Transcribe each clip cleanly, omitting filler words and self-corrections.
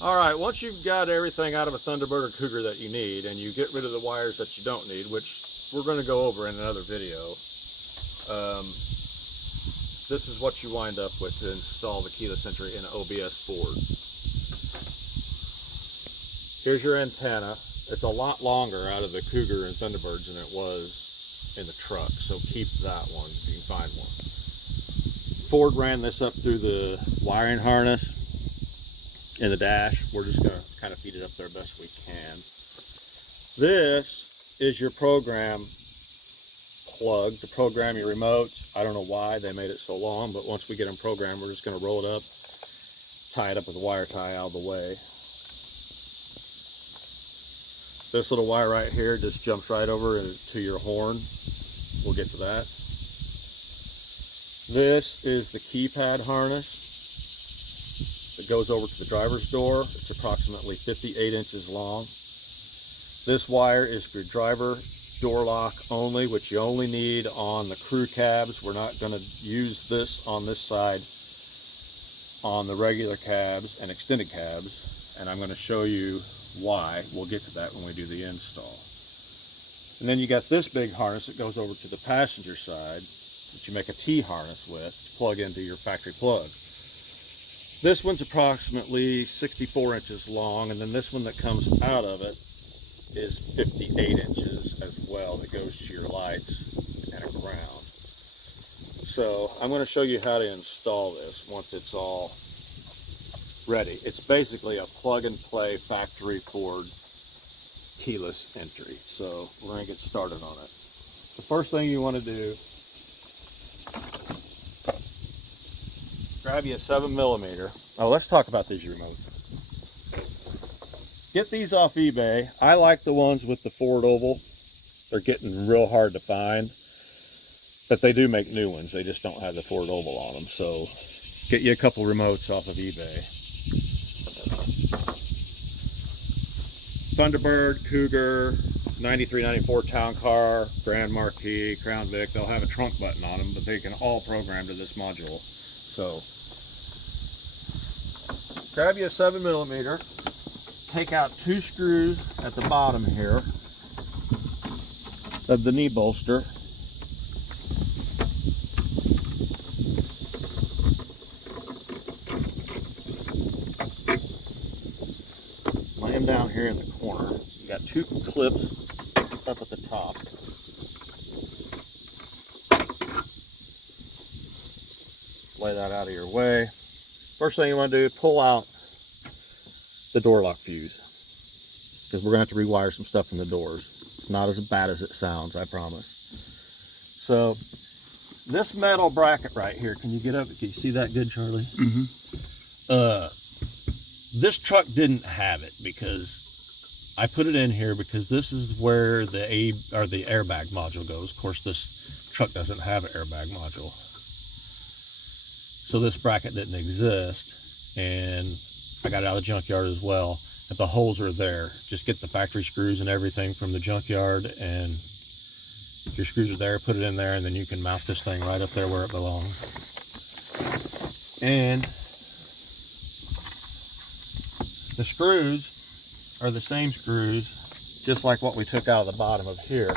Alright, once you've got everything out of a Thunderbird or Cougar that you need, and you get rid of the wires that you don't need, which we're going to go over in another video, this is what you wind up with to install the keyless entry in an OBS board. Here's your antenna. It's a lot longer out of the Cougar and Thunderbirds than it was in the truck, so keep that one if you can find one. Ford ran this up through the wiring harness in the dash. We're just going to kind of feed it up there best we can. This is your program plug to program your remotes. I don't know why they made it so long, but once we get them programmed, we're just going to roll it up, tie it up with a wire tie out of the way. This little wire right here just jumps right over to your horn. We'll get to that. This is the keypad harness. It goes over to the driver's door. It's approximately 58 inches long. This wire is for driver door lock only, which you only need on the crew cabs. We're not going to use this on this side on the regular cabs and extended cabs, and I'm going to show you why. We'll get to that when we do the install. And then you got this big harness that goes over to the passenger side that you make a T-harness with to plug into your factory plug. This one's approximately 64 inches long, and then this one that comes out of it is 58 inches as well, that goes to your lights and a ground. So I'm going to show you how to install this once it's all ready. It's basically a plug-and-play factory Ford keyless entry. So we're going to get started on it. The first thing you want to do, grab you a 7mm. Oh, let's talk about these remotes. Get these off eBay. I like the ones with the Ford oval. They're getting real hard to find, but they do make new ones. They just don't have the Ford oval on them. So get you a couple remotes off of eBay. Thunderbird, Cougar, 93, 94 Town Car, Grand Marquis, Crown Vic, they'll have a trunk button on them, but they can all program to this module. So grab you a 7mm, take out 2 screws at the bottom here of the knee bolster. Lay them down here in the corner. You got 2 clips up at the top. Lay that out of your way. First thing you want to do is pull out the door lock fuse, because we're going to have to rewire some stuff in the doors. It's not as bad as it sounds, I promise. So this metal bracket right here, can you get up? Can you see that good, Charlie? Mm-hmm. This truck didn't have it because I put it in here because this is where the airbag module goes. Of course, this truck doesn't have an airbag module, so this bracket didn't exist, and I got it out of the junkyard as well, but the holes are there. Just get the factory screws and everything from the junkyard, and if your screws are there, put it in there, and then you can mount this thing right up there where it belongs. And the screws are the same screws, just like what we took out of the bottom of here.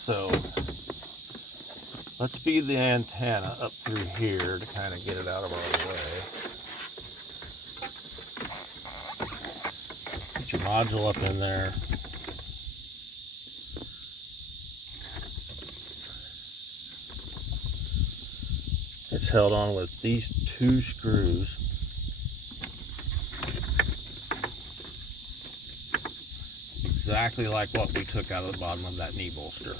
So let's feed the antenna up through here to kind of get it out of our way. Get your module up in there. It's held on with these 2 screws. Exactly like what we took out of the bottom of that knee bolster.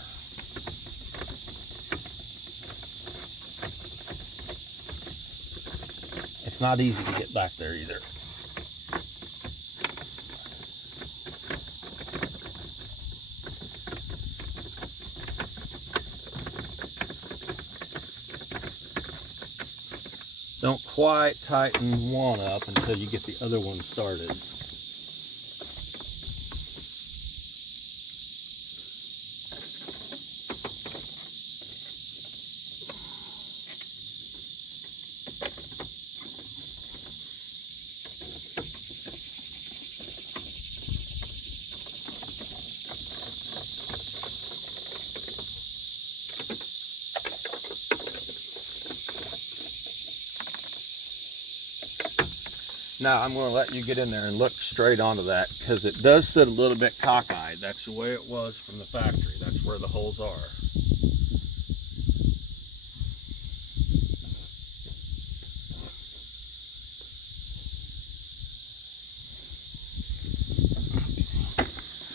It's not easy to get back there either. Don't quite tighten one up until you get the other one started. Now I'm going to let you get in there and look straight onto that, because it does sit a little bit cockeyed. That's the way it was from the factory. That's where the holes are.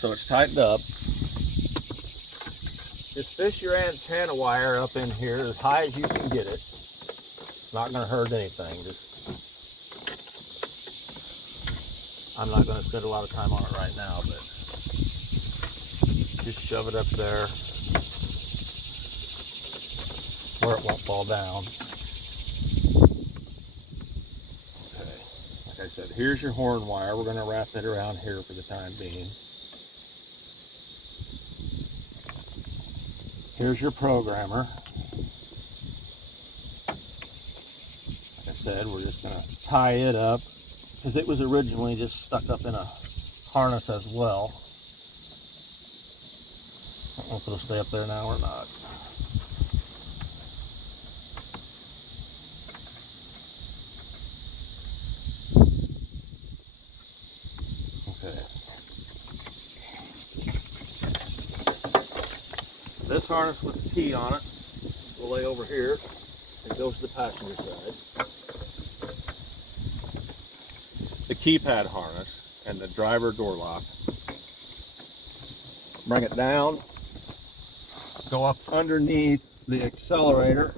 So it's tightened up. Just fish your antenna wire up in here as high as you can get it. It's not going to hurt anything. I'm not going to spend a lot of time on it right now, but just shove it up there where it won't fall down. Okay, like I said, here's your horn wire. We're going to wrap it around here for the time being. Here's your programmer. Like I said, we're just going to tie it up, because it was originally just stuck up in a harness as well. I don't know if it'll stay up there now or not. Okay. This harness with the T on it will lay over here and goes to the passenger side. The keypad harness and the driver door lock. Bring it down, go up underneath the accelerator,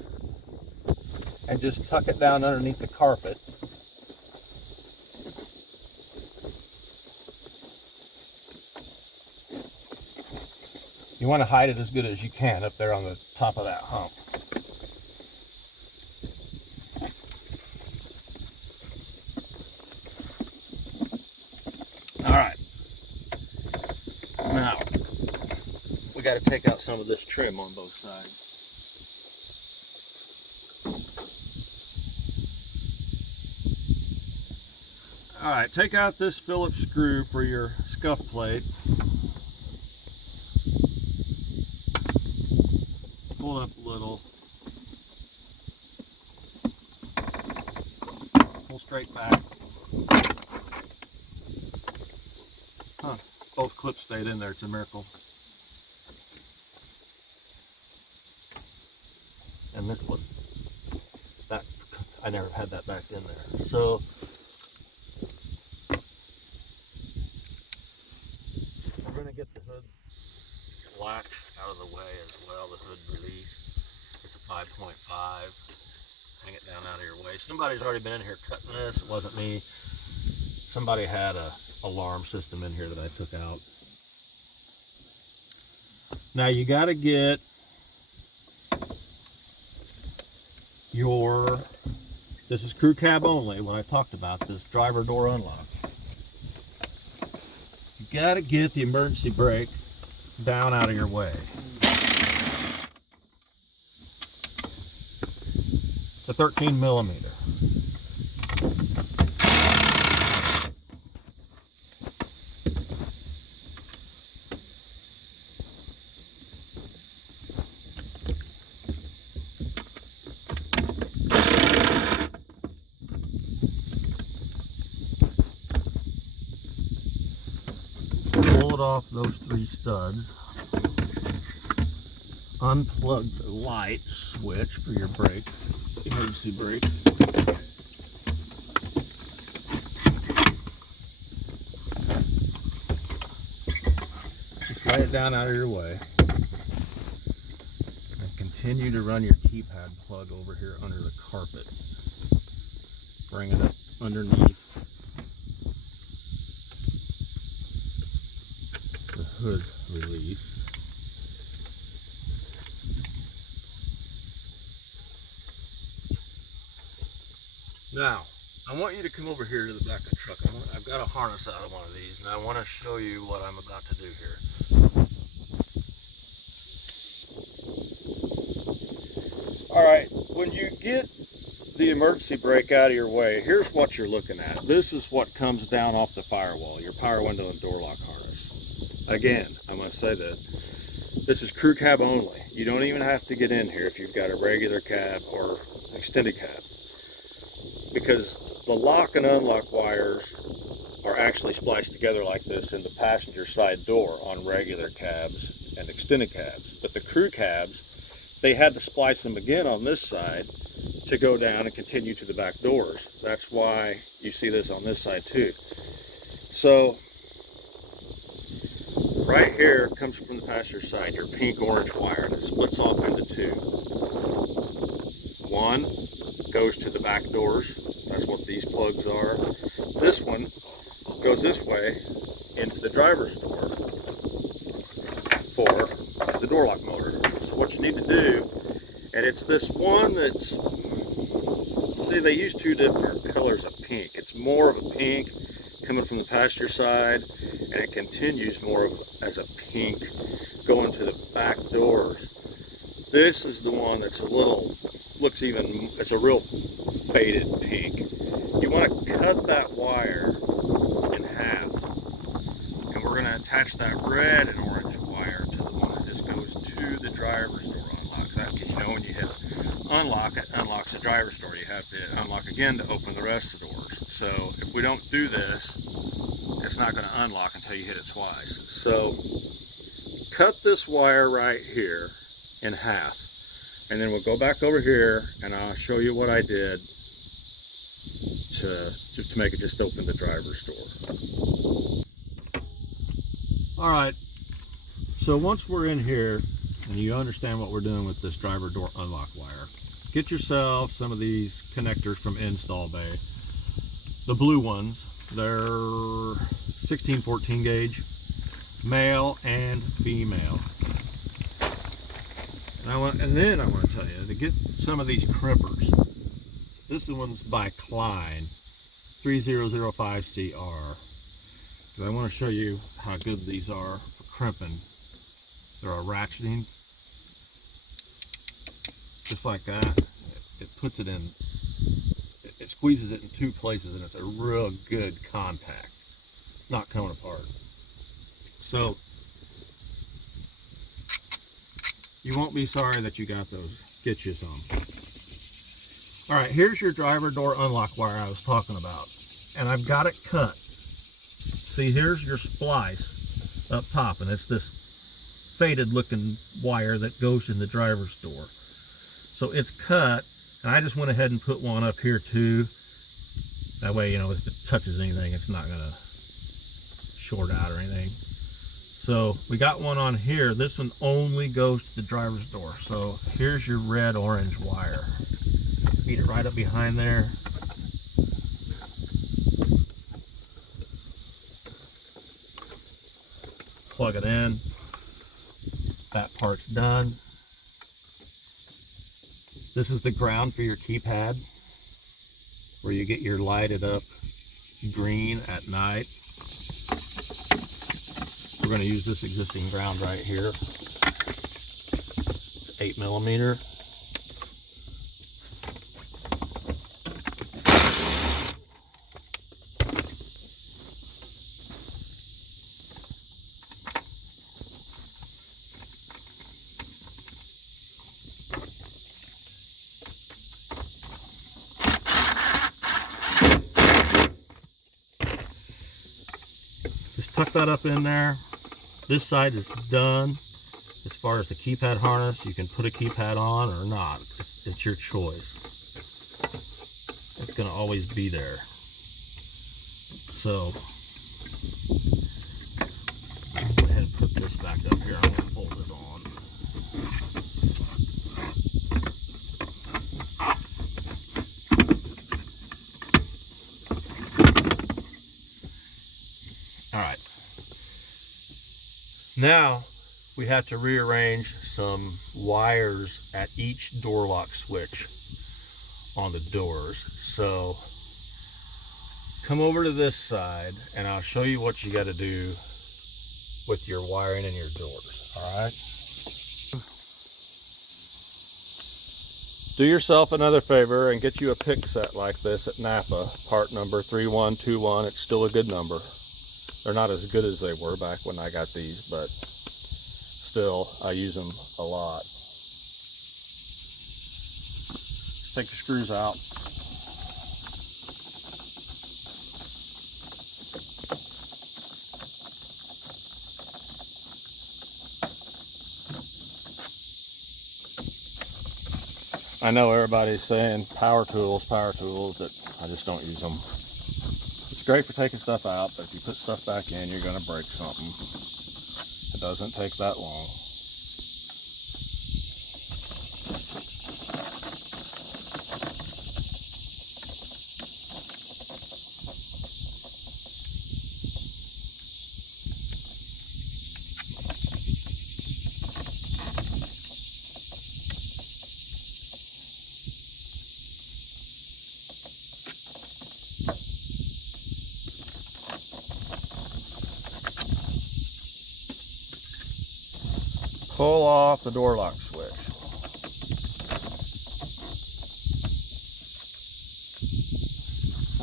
and just tuck it down underneath the carpet. You want to hide it as good as you can up there on the top of that hump. All right. Now, we got to take out some of this trim on both sides. All right, take out this Phillips screw for your scuff plate. Pull it up a little. Pull straight back. Huh, both clips stayed in there. It's a miracle. And this one, that, I never had that back in there. So, we're going to get the hood latch out of the way as well, the hood release. It's a 5.5. Hang it down out of your way. Somebody's already been in here cutting this. It wasn't me. Somebody had a alarm system in here that I took out. Now you got to get your, this is crew cab only, when I talked about this driver door unlock. You got to get the emergency brake down out of your way. It's a 13 millimeter. Pull it off those 3 studs. Unplug the light switch for your brake, emergency brake. Just lay it down out of your way. And continue to run your keypad plug over here under the carpet. Bring it up underneath the hood release. Now, I want you to come over here to the back of the truck. I've got a harness out of one of these, and I want to show you what I'm about to do here. All right, when you get the emergency brake out of your way, here's what you're looking at. This is what comes down off the firewall, your power window and door lock harness. Again, I'm going to say that this is crew cab only. You don't even have to get in here if you've got a regular cab or extended cab, because the lock and unlock wires are actually spliced together like this in the passenger side door on regular cabs and extended cabs. But the crew cabs, they had to splice them again on this side to go down and continue to the back doors. That's why you see this on this side too. So right here comes from the passenger side, your pink-orange wire, and it splits off into two. One goes to the back doors. That's what these plugs are. This one goes this way into the driver's door for the door lock motor. So what you need to do, and it's this one that's, see, they use two different colors of pink. It's more of a pink coming from the passenger side, and it continues more of as a pink going to the back doors. This is the one that's a little, looks even, it's a real faded pink. You want to cut that wire in half, and we're going to attach that red and orange wire to the one that just goes to the driver's door unlock. That, you know, when you hit unlock, it unlocks the driver's door. You have to unlock again to open the rest of the doors. So if we don't do this, it's not going to unlock until you hit it twice. So cut this wire right here in half, and then we'll go back over here and I'll show you what I did to make it just open the driver's door. All right, so once we're in here and you understand what we're doing with this driver door unlock wire, get yourself some of these connectors from Install Bay. The blue ones, they're 16-14 gauge, male and female. And then I want to tell you to get some of these crimpers. This one's by Klein, 3005CR. I want to show you how good these are for crimping. They're a ratcheting, just like that. It puts it in. It squeezes it in two places, and it's a real good contact. It's not coming apart. So you won't be sorry that you got those. Get you some. All right, here's your driver door unlock wire I was talking about, and I've got it cut. See, here's your splice up top, and it's this faded looking wire that goes in the driver's door. So it's cut, and I just went ahead and put one up here too. That way, you know, if it touches anything, it's not gonna short out or anything. So we got one on here. This one only goes to the driver's door. So here's your red-orange wire. Feed it right up behind there. Plug it in. That part's done. This is the ground for your keypad, where you get your lighted up green at night. We're going to use this existing ground right here. It's 8mm. Just tuck that up in there. This side is done. As far as the keypad harness, you can put a keypad on or not. It's your choice. It's going to always be there. So, go ahead and put this back up here. I'm going to fold it on. All right. Now we have to rearrange some wires at each door lock switch on the doors. So come over to this side and I'll show you what you got to do with your wiring in your doors. All right. Do yourself another favor and get you a pick set like this at Napa, part number 3121. It's still a good number. They're not as good as they were back when I got these, but still, I use them a lot. Take the screws out. I know everybody's saying power tools, that I just don't use them. It's great for taking stuff out, but if you put stuff back in, you're going to break something. It doesn't take that long. Pull off the door lock switch.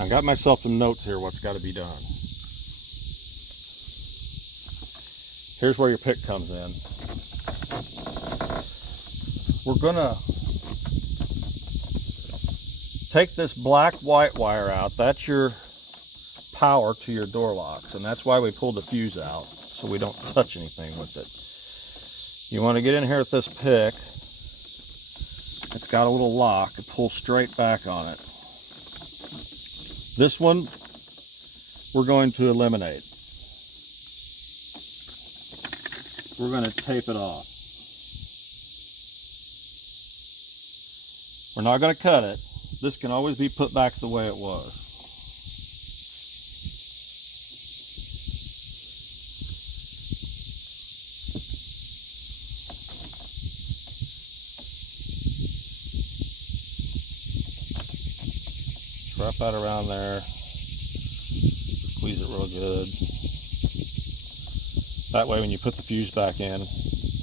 I got myself some notes here what's got to be done. Here's where your pick comes in. We're gonna take this black white wire out. That's your power to your door locks, and that's why we pulled the fuse out, so we don't touch anything with it. You want to get in here with this pick. It's got a little lock. It pulls straight back on it. This one we're going to eliminate. We're going to tape it off. We're not going to cut it. This can always be put back the way it was. Wrap that around there, squeeze it real good. That way when you put the fuse back in,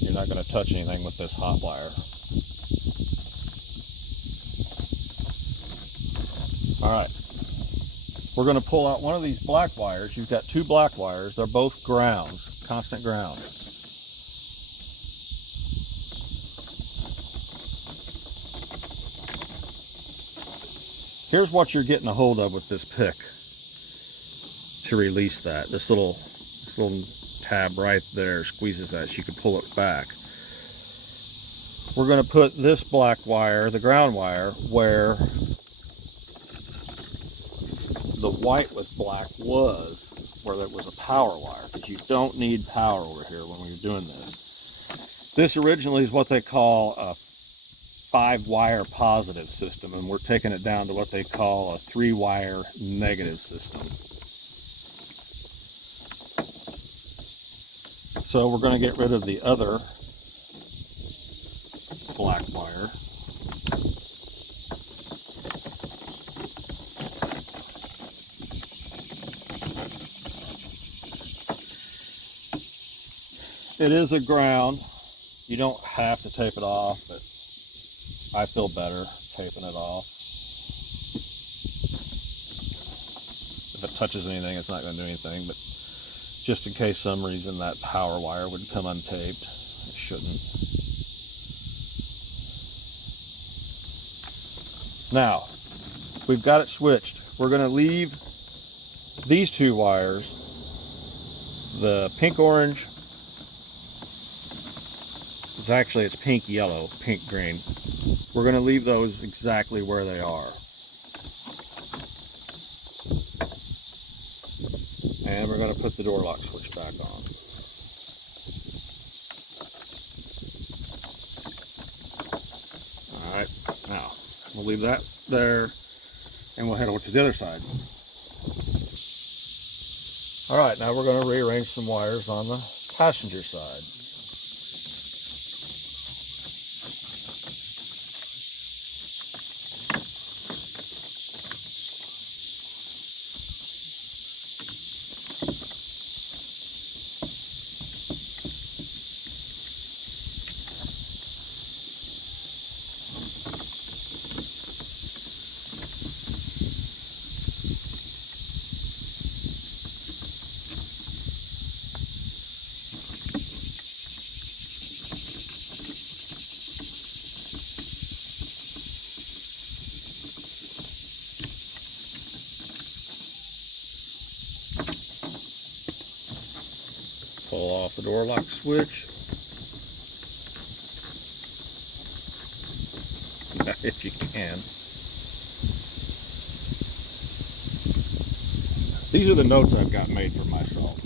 you're not going to touch anything with this hot wire. Alright, we're going to pull out one of these black wires. You've got two black wires, they're both grounds, constant ground. Here's what you're getting a hold of with this pick to release that. This little tab right there squeezes that so you can pull it back. We're going to put this black wire, the ground wire, where the white with black was, where there was a power wire, because you don't need power over here when you're doing this. This originally is what they call a 5-wire positive system, and we're taking it down to what they call a 3-wire negative system. So we're going to get rid of the other black wire. It is a ground. You don't have to tape it off, but I feel better taping it off. If it touches anything, it's not going to do anything, but just in case some reason that power wire would come untaped, it shouldn't. Now, we've got it switched. We're going to leave these two wires, the pink-orange, it's pink-yellow, pink-green. We're going to leave those exactly where they are. And we're going to put the door lock switch back on. Alright, now we'll leave that there and we'll head over to the other side. Alright, now we're going to rearrange some wires on the passenger side. Pull off the door lock switch. if you can. These are the notes I've got made for myself.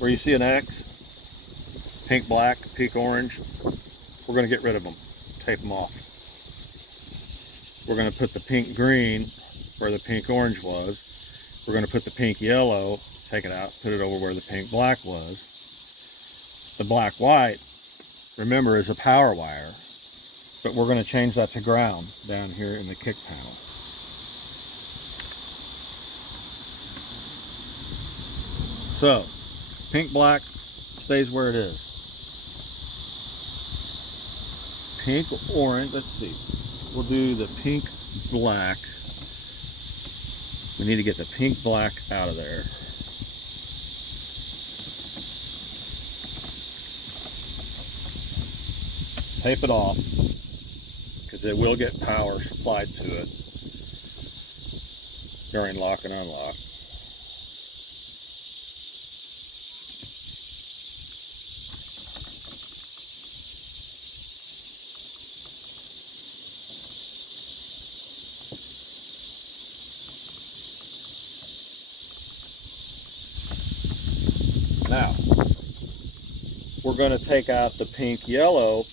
Where you see an X, pink, black, pink, orange, we're going to get rid of them. Tape them off. We're going to put the pink, green where the pink, orange was. We're going to put the pink, yellow, take it out, put it over where the pink, black was. The black, white, remember, is a power wire, but we're going to change that to ground down here in the kick panel. So, pink, black stays where it is. Pink, orange, let's see. We'll do the pink, black. We need to get the pink, black out of there. Tape it off, because it will get power supplied to it during lock and unlock. Now, we're going to take out the pink, yellow,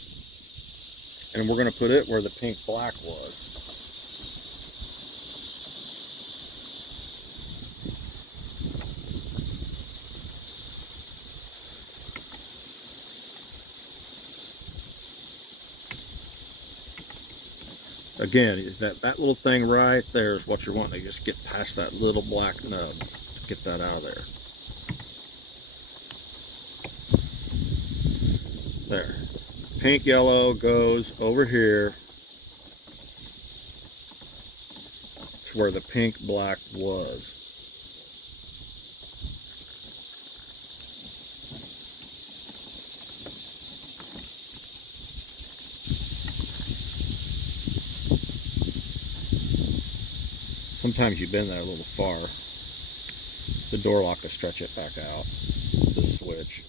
and we're going to put it where the pink, black was. Again, that little thing right there is what you're wanting to just get past that little black nub. Get that out of there. There. Pink, yellow goes over here to where the pink, black was. Sometimes you bend that a little far. The door lock will stretch it back out. The switch.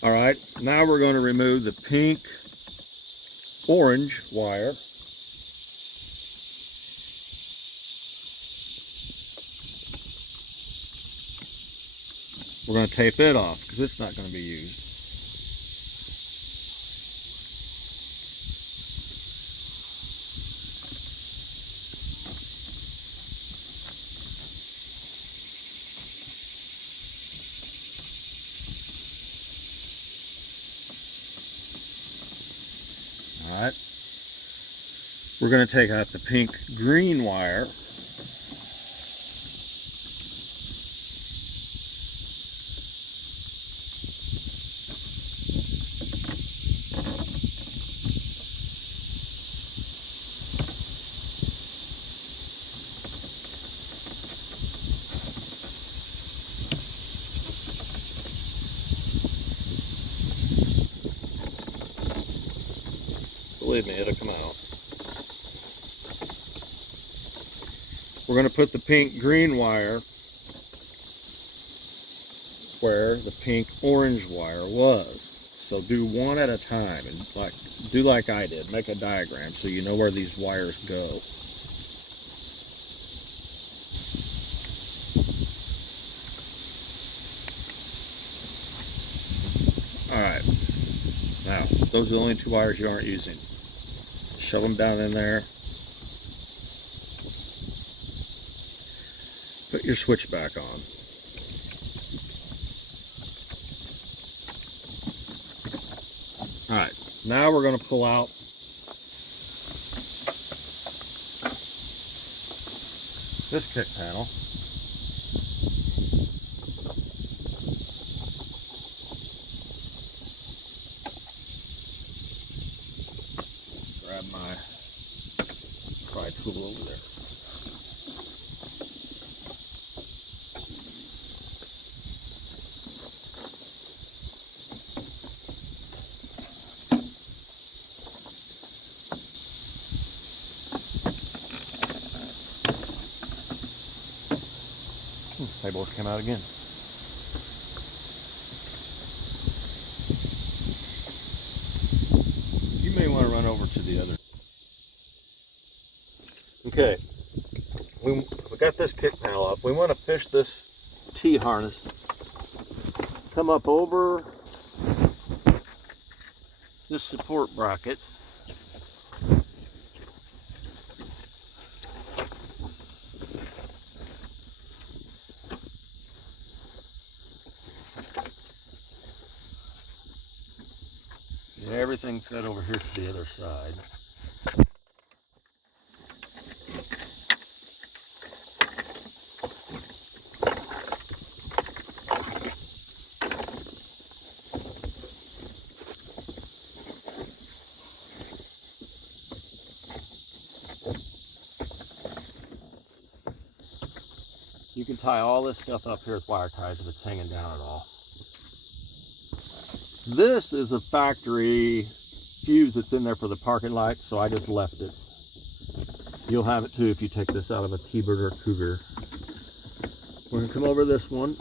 Alright, now we're going to remove the pink, orange wire. We're going to tape it off because it's not going to be used. Alright, we're going to take out the pink green wire. Believe me, it'll come out. We're going to put the pink green wire where the pink orange wire was. So do one at a time and do like I did. Make a diagram so you know where these wires go. Alright. Now, those are the only two wires you aren't using. Shove them down in there. Put your switch back on. Alright, now we're going to pull out this kick panel. Grab my pry tool over there. They both came out again. You may want to run over over to the other. Okay, we got this kick panel up. We want to fish this T-harness. Come up over this support bracket. And everything's got over here to the other side. You can tie all this stuff up here with wire ties if it's hanging down at all. This is a factory fuse that's in there for the parking light, so I just left it. You'll have it too if you take this out of a T-Bird or Cougar. We're gonna come over this one.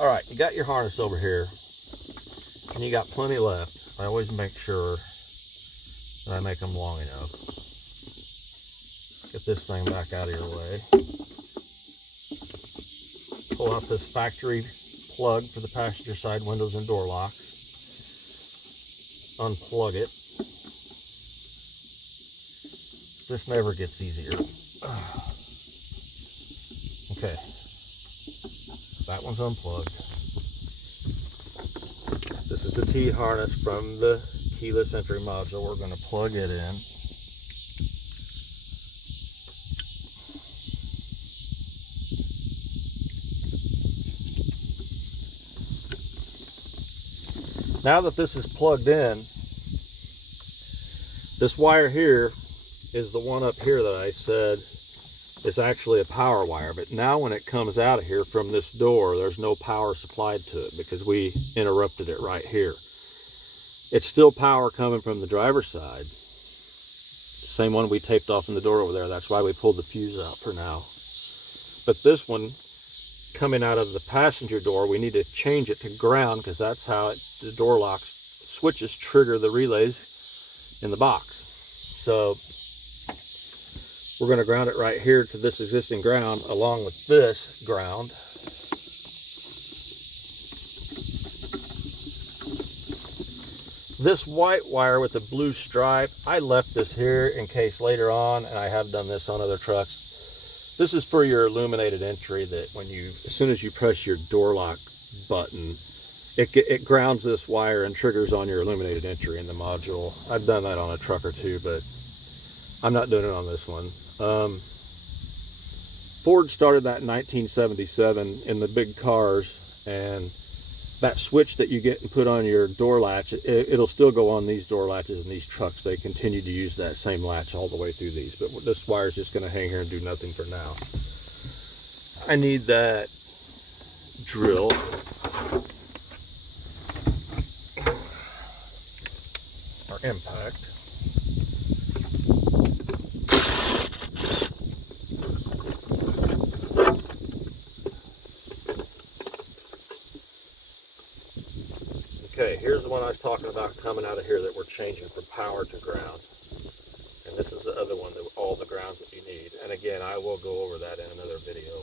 All right, you got your harness over here, and you got plenty left. I always make sure that I make them long enough. Get this thing back out of your way. Pull out this factory plug for the passenger side windows and door locks. Unplug it. This never gets easier. Okay. That one's unplugged. This is the T-harness from the keyless entry module. We're going to plug it in. Now that this is plugged in, this wire here is the one up here that I said is actually a power wire, but now when it comes out of here from this door, there's no power supplied to it because we interrupted it right here. It's still power coming from the driver's side. Same one we taped off in the door over there. That's why we pulled the fuse out for now. But this one coming out of the passenger door, we need to change it to ground because that's how the door locks switches trigger the relays in the box. So we're going to ground it right here to this existing ground along with this ground. This white wire with the blue stripe, I left this here in case later on, and I have done this on other trucks. This is for your illuminated entry, that when you, as soon as you press your door lock button, it grounds this wire and triggers on your illuminated entry in the module. I've done that on a truck or two, but I'm not doing it on this one. Ford started that in 1977 in the big cars, and that switch that you get and put on your door latch, it'll still go on these door latches in these trucks. They continue to use that same latch all the way through these, but this wire is just going to hang here and do nothing for now. I need that drill. Our impact. Okay, here's the one I was talking about coming out of here that we're changing from power to ground. And this is the other one, all the grounds that you need. And again, I will go over that in another video.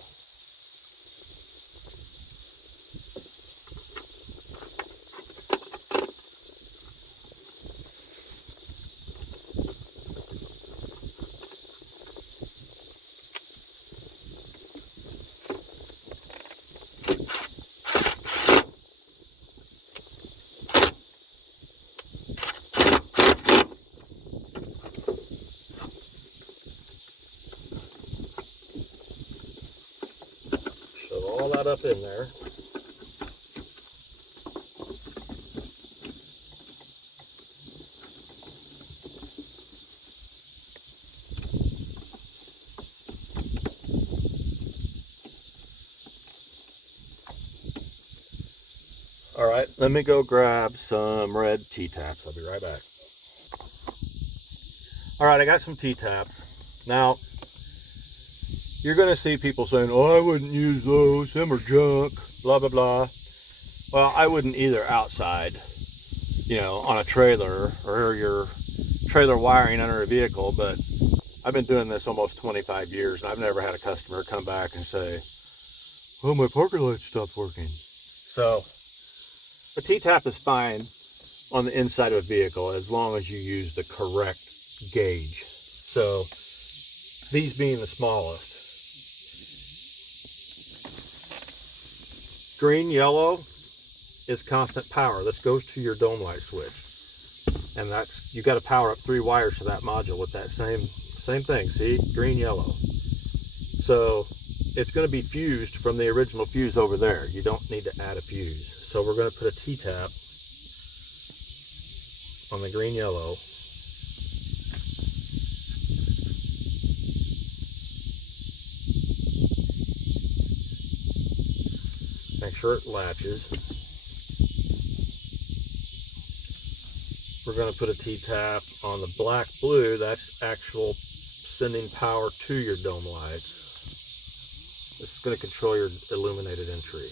all that up in there. All right, let me go grab some red T-taps. I'll be right back. All right, I got some T-taps. Now, you're going to see people saying, oh, I wouldn't use those, them are junk, blah, blah, blah. Well, I wouldn't either outside, you know, on a trailer or your trailer wiring under a vehicle, but I've been doing this almost 25 years, and I've never had a customer come back and say, oh, my parking light stopped working. So, a T-tap is fine on the inside of a vehicle as long as you use the correct gauge. So these being the smallest. Green, yellow is constant power. This goes to your dome light switch. And that's, you got to power up 3 wires to that module with that same thing. See, green, yellow. So it's going to be fused from the original fuse over there. You don't need to add a fuse. So we're going to put a T-tap on the green yellow. Make sure it latches. We're going to put a T-tap on the black blue. That's actual sending power to your dome lights. This is going to control your illuminated entry.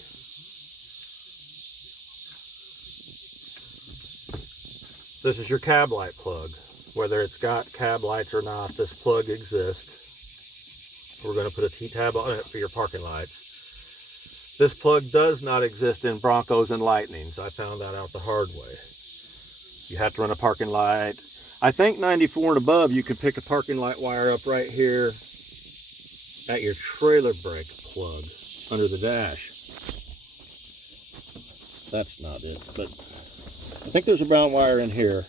This is your cab light plug. Whether it's got cab lights or not, this plug exists. We're going to put a T-tab on it for your parking lights. This plug does not exist in Broncos and Lightnings. I found that out the hard way. You have to run a parking light. I think 94 and above, you can pick a parking light wire up right here at your trailer brake plug under the dash. That's not it, but I think there's a brown wire in here.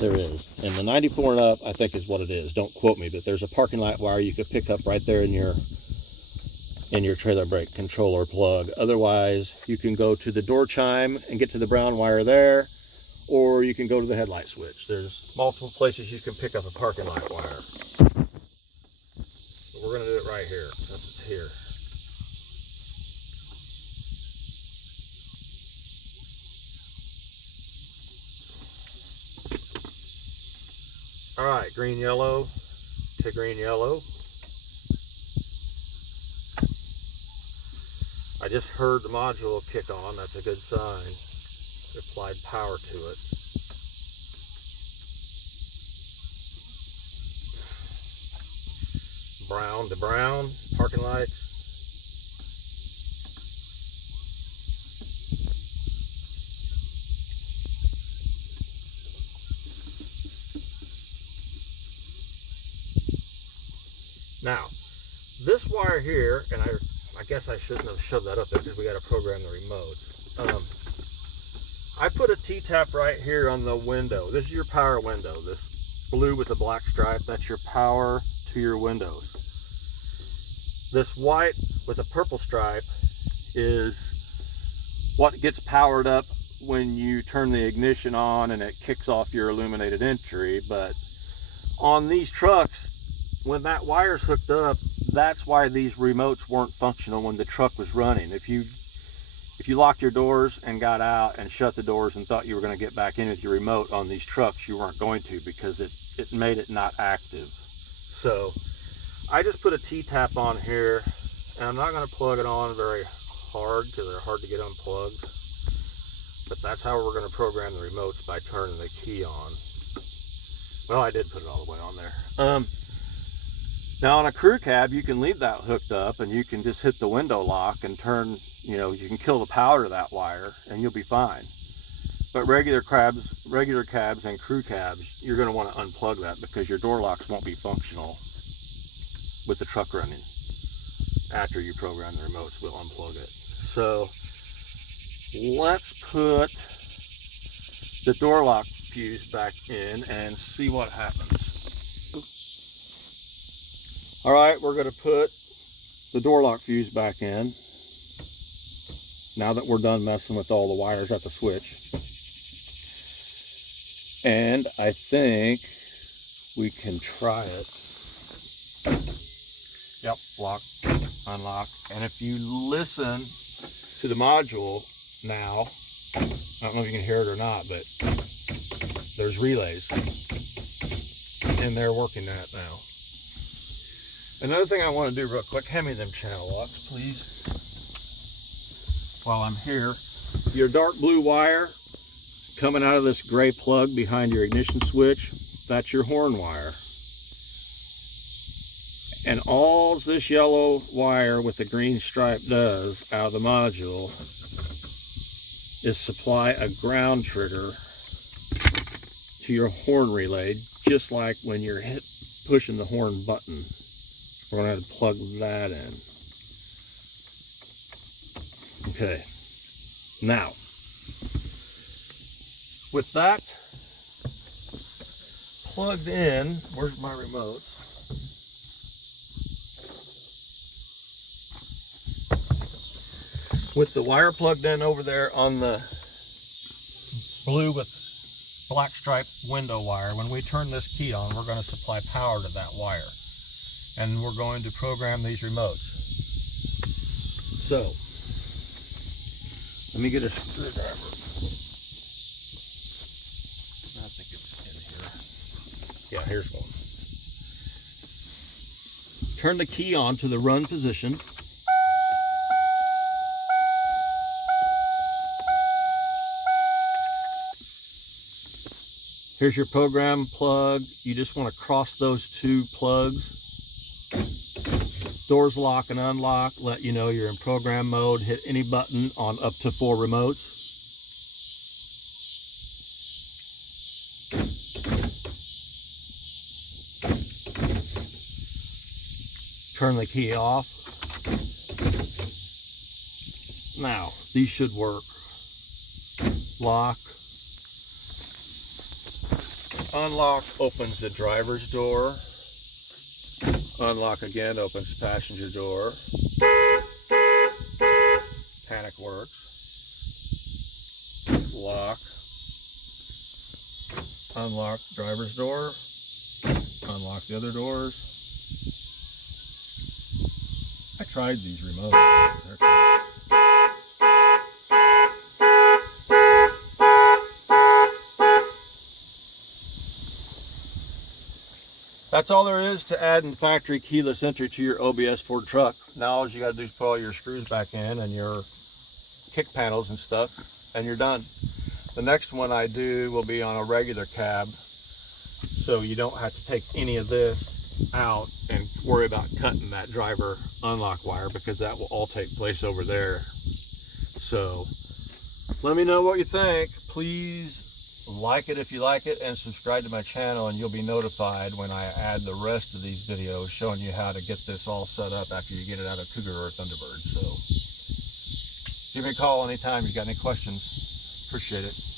There is. And the 94 and up, I think, is what it is. Don't quote me, but there's a parking light wire you could pick up right there in your trailer brake controller plug. Otherwise, you can go to the door chime and get to the brown wire there, or you can go to the headlight switch. There's multiple places you can pick up a parking light wire. But we're going to do it right here, since it's here. All right, green, yellow to green, yellow. I just heard the module kick on. That's a good sign. It applied power to it. Brown to brown, parking lights. Now, this wire here, and I guess I shouldn't have shoved that up there because we got to program the remote. I put a T-tap right here on the window. This is your power window. This blue with the black stripe, that's your power to your windows. This white with a purple stripe is what gets powered up when you turn the ignition on and it kicks off your illuminated entry. But on these trucks, when that wire's hooked up, that's why these remotes weren't functional when the truck was running. If you locked your doors and got out and shut the doors and thought you were going to get back in with your remote on these trucks, you weren't going to, because it made it not active. So I just put a T-tap on here, and I'm not going to plug it on very hard because they're hard to get unplugged. But that's how we're going to program the remotes, by turning the key on. Well, I did put it all the way on there. Now on a crew cab, you can leave that hooked up and you can just hit the window lock and turn, you know, you can kill the power to that wire and you'll be fine. But regular cabs and crew cabs, you're going to want to unplug that because your door locks won't be functional with the truck running. After you program the remotes, we'll unplug it. So let's put the door lock fuse back in and see what happens. All right, we're going to put the door lock fuse back in. Now that we're done messing with all the wires at the switch. And I think we can try it. Yep, lock, unlock. And if you listen to the module now, I don't know if you can hear it or not, but there's relays. And they're working that now. Another thing I want to do real quick, hand me them channel locks, please. While I'm here, your dark blue wire coming out of this gray plug behind your ignition switch, that's your horn wire. And all this yellow wire with the green stripe does out of the module is supply a ground trigger to your horn relay, just like when you're pushing the horn button. We're going to have to plug that in. Okay. Now, with that plugged in, where's my remote? With the wire plugged in over there on the blue with black stripe window wire, when we turn this key on, we're going to supply power to that wire. And we're going to program these remotes. So, let me get a screwdriver. I think it's in here. Yeah, here's one. Turn the key on to the run position. Here's your program plug. You just want to cross those two plugs. Doors lock and unlock, let you know you're in program mode. Hit any button on up to 4 remotes. Turn the key off. Now, these should work. Lock. Unlock opens the driver's door. Unlock again opens passenger door. Panic works. Lock. Unlock driver's door. Unlock the other doors. I tried these remotes. That's all there is to adding factory keyless entry to your OBS Ford truck. Now all you got to do is put all your screws back in and your kick panels and stuff, and you're done. The next one I do will be on a regular cab, so you don't have to take any of this out and worry about cutting that driver unlock wire, because that will all take place over there. So let me know what you think. Please like it if you like it, and subscribe to my channel, and you'll be notified when I add the rest of these videos showing you how to get this all set up after you get it out of Cougar or Thunderbird. So give me a call anytime you got any questions. Appreciate it.